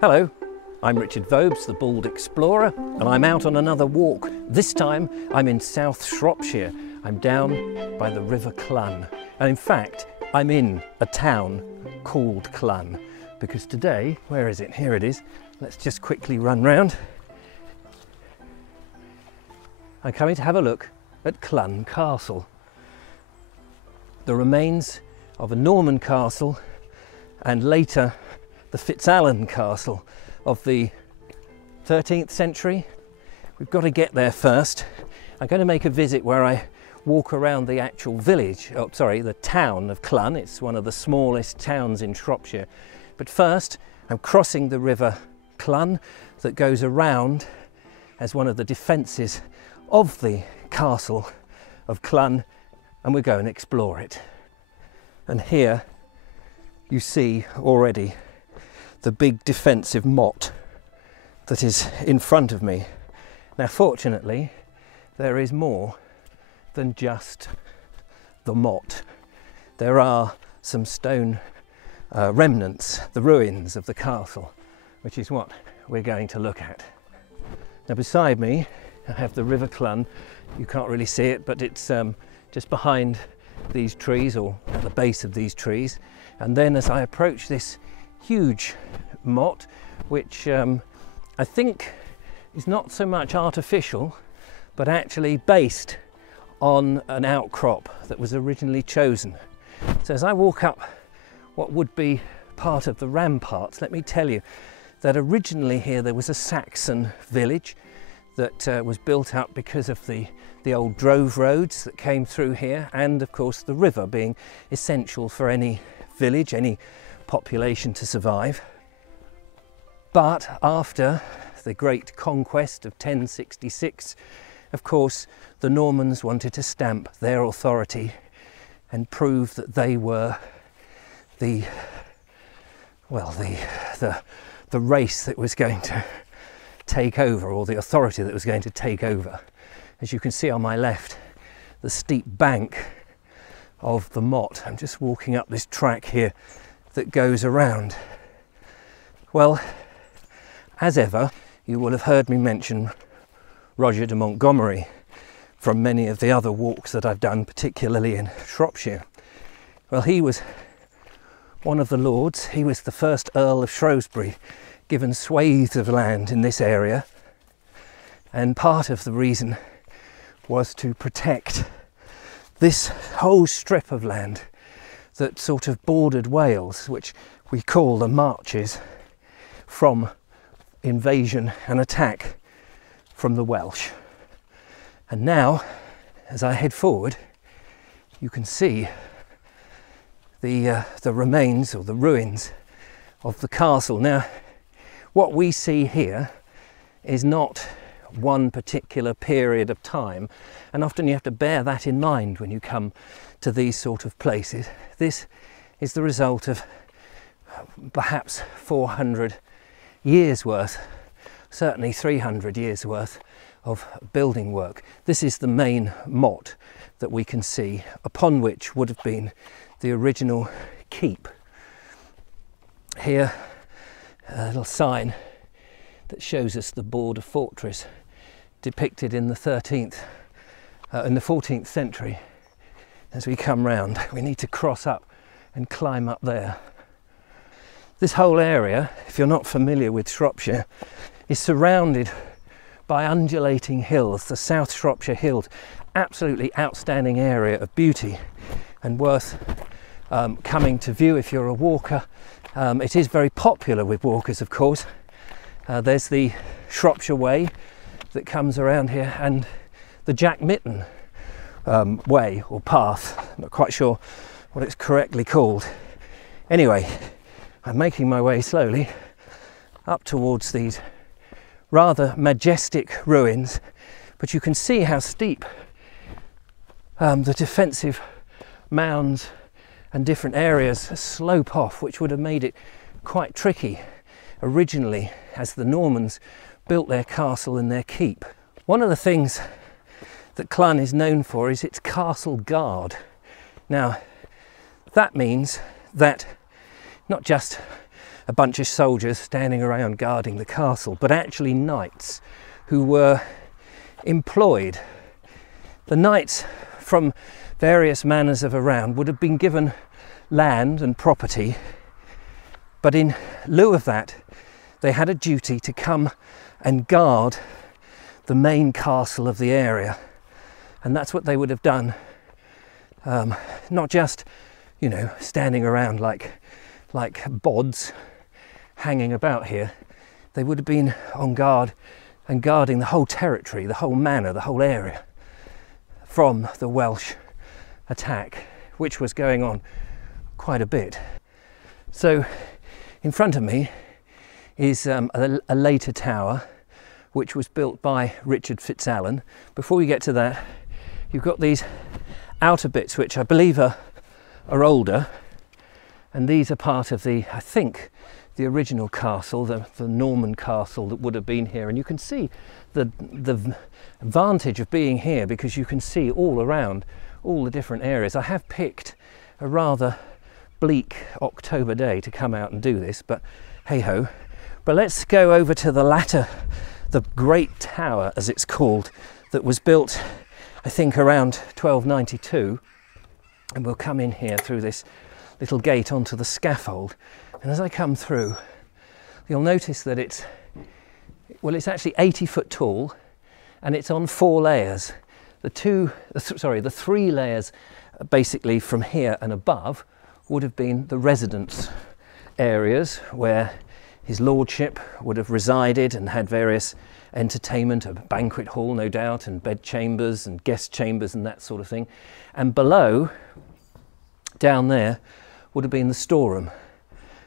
Hello, I'm Richard Vobes, the Bald Explorer, and I'm out on another walk. This time I'm in South Shropshire. I'm down by the River Clun. And in fact, I'm in a town called Clun, because today, where is it? Here it is. Let's just quickly run round. I'm coming to have a look at Clun Castle. The remains of a Norman castle and later the Fitzalan Castle of the 13th century. We've got to get there first. I'm going to make a visit where I walk around the actual village, the town of Clun. It's one of the smallest towns in Shropshire. But first, I'm crossing the River Clun that goes around as one of the defences of the castle of Clun, and we'll go and explore it. And here you see already the big defensive motte that is in front of me. Now fortunately there is more than just the motte. There are some stone remnants, the ruins of the castle, which is what we're going to look at. Now beside me I have the River Clun. You can't really see it, but it's just behind these trees, or at the base of these trees. And then as I approach this huge motte, which I think is not so much artificial, but actually based on an outcrop that was originally chosen. So as I walk up what would be part of the ramparts, let me tell you that originally here there was a Saxon village that was built up because of the old drove roads that came through here, and of course the river being essential for any village, any population to survive. But after the great conquest of 1066, of course, the Normans wanted to stamp their authority and prove that they were the race that was going to take over, or the authority that was going to take over. As you can see on my left, the steep bank of the motte. I'm just walking up this track here that goes around. Well, as ever, you will have heard me mention Roger de Montgomery from many of the other walks that I've done, particularly in Shropshire. Well, he was one of the lords. He was the first Earl of Shrewsbury, given swathes of land in this area, and part of the reason was to protect this whole strip of land that sort of bordered Wales, which we call the Marches, from invasion and attack from the Welsh. And now, as I head forward, you can see the remains, or the ruins, of the castle. Now, what we see here is not one particular period of time, and often you have to bear that in mind when you come to these sort of places. This is the result of perhaps 400 years worth, certainly 300 years worth of building work. This is the main motte that we can see, upon which would have been the original keep. Here, a little sign that shows us the border fortress depicted in the 14th century. As we come round, we need to cross up and climb up there. This whole area, if you're not familiar with Shropshire, is surrounded by undulating hills, the South Shropshire Hills. Absolutely outstanding area of beauty and worth coming to view if you're a walker. It is very popular with walkers, of course. There's the Shropshire Way that comes around here, and the Jack Mytton way or path. I'm not quite sure what it's correctly called. Anyway, I'm making my way slowly up towards these rather majestic ruins, but you can see how steep the defensive mounds and different areas slope off, which would have made it quite tricky originally as the Normans built their castle and their keep. One of the things that Clun is known for is its castle guard. Now, that means that not just a bunch of soldiers standing around guarding the castle, but actually knights who were employed. The knights from various manors of around would have been given land and property, but in lieu of that they had a duty to come and guard the main castle of the area, and that's what they would have done. Not just, you know, standing around like bods hanging about here. They would have been on guard and guarding the whole territory, the whole manor, the whole area from the Welsh attack, which was going on quite a bit. So in front of me is a later tower which was built by Richard FitzAlan. Before we get to that, you've got these outer bits which I believe are older, and these are part of the, I think, the original castle, the Norman castle that would have been here. And you can see the advantage of being here because you can see all around all the different areas. I have picked a rather bleak October day to come out and do this, but hey ho. But let's go over to the latter, the Great Tower as it's called, that was built I think around 1292, and we'll come in here through this little gate onto the scaffold. And as I come through, you'll notice that it's actually 80 foot tall, and it's on 4 layers. The 3 layers basically from here and above would have been the residence areas where his lordship would have resided and had various entertainment, a banquet hall no doubt, and bed chambers and guest chambers and that sort of thing. And below, down there, would have been the storeroom.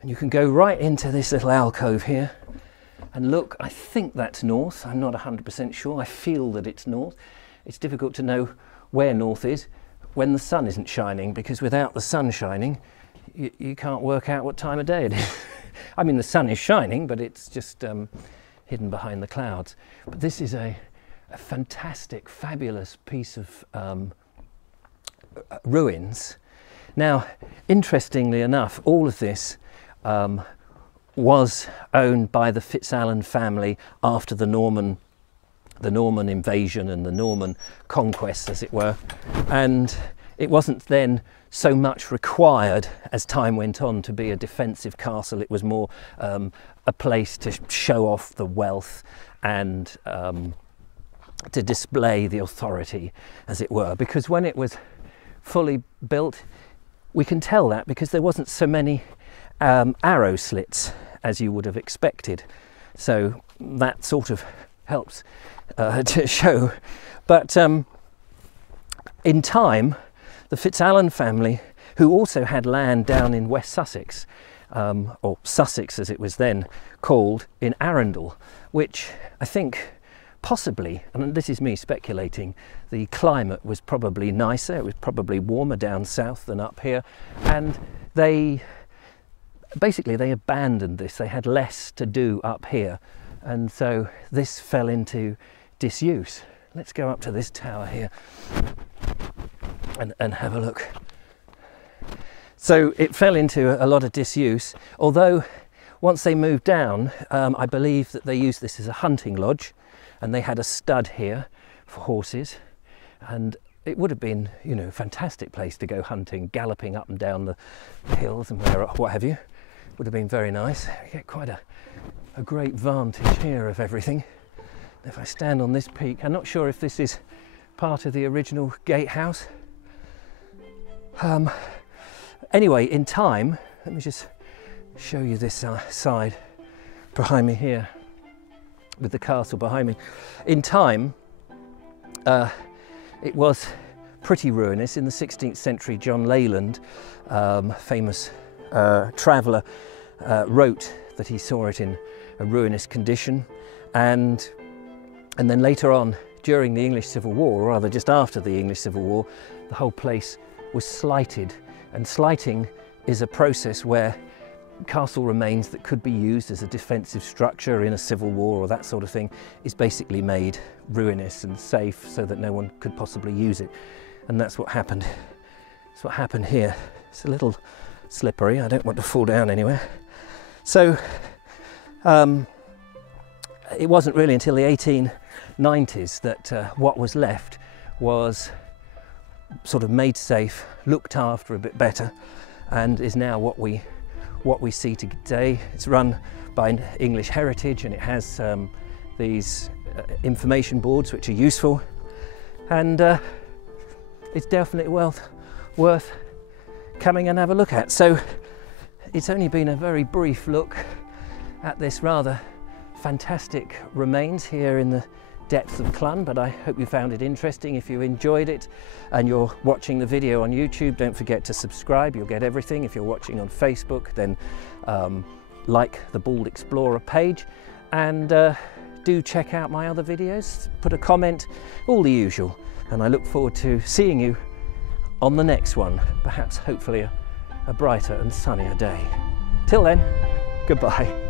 And you can go right into this little alcove here and look. I think that's north. I'm not 100% sure. I feel that it's north. It's difficult to know where north is when the sun isn't shining, because without the sun shining, you can't work out what time of day it is. I mean, the sun is shining, but it's just hidden behind the clouds. But this is a fantastic, fabulous piece of ruins. Now, interestingly enough, all of this was owned by the FitzAlan family after the Norman invasion and the Norman conquest, as it were, and it wasn't then so much required as time went on to be a defensive castle. It was more a place to show off the wealth and to display the authority, as it were, because when it was fully built, we can tell that because there wasn't so many arrow slits as you would have expected, so that sort of helps to show. But in time, the FitzAlan family, who also had land down in West Sussex, or Sussex as it was then called, in Arundel, which I think possibly, and this is me speculating, the climate was probably nicer, it was probably warmer down south than up here, and they abandoned this. They had less to do up here, and so this fell into disuse. Let's go up to this tower here and have a look. So it fell into a lot of disuse, although once they moved down, I believe that they used this as a hunting lodge, and they had a stud here for horses, and it would have been, you know, a fantastic place to go hunting, galloping up and down the hills and what have you. Would have been very nice. You get quite a great vantage here of everything. If I stand on this peak, I'm not sure if this is part of the original gatehouse. Anyway, in time, let me just show you this side behind me here, with the castle behind me. In time, it was pretty ruinous. In the 16th century, John Leyland, famous traveller, wrote that he saw it in a ruinous condition, and then later on, during the English Civil War, or rather just after the English Civil War, the whole place was slighted. And slighting is a process where castle remains that could be used as a defensive structure in a civil war or that sort of thing is basically made ruinous and safe so that no one could possibly use it. And that's what happened. That's what happened here. It's a little slippery. I don't want to fall down anywhere. So it wasn't really until the 1890s that what was left was sort of made safe, looked after a bit better, and is now what we see today. It's run by English Heritage, and it has these information boards which are useful, and it's definitely worth coming and have a look at. So it's only been a very brief look at this rather fantastic remains here in the depths of Clun, but I hope you found it interesting. If you enjoyed it and you're watching the video on YouTube, don't forget to subscribe, you'll get everything. If you're watching on Facebook, then like the Bald Explorer page, and do check out my other videos, put a comment, all the usual, and I look forward to seeing you on the next one, perhaps hopefully a brighter and sunnier day. Till then, goodbye.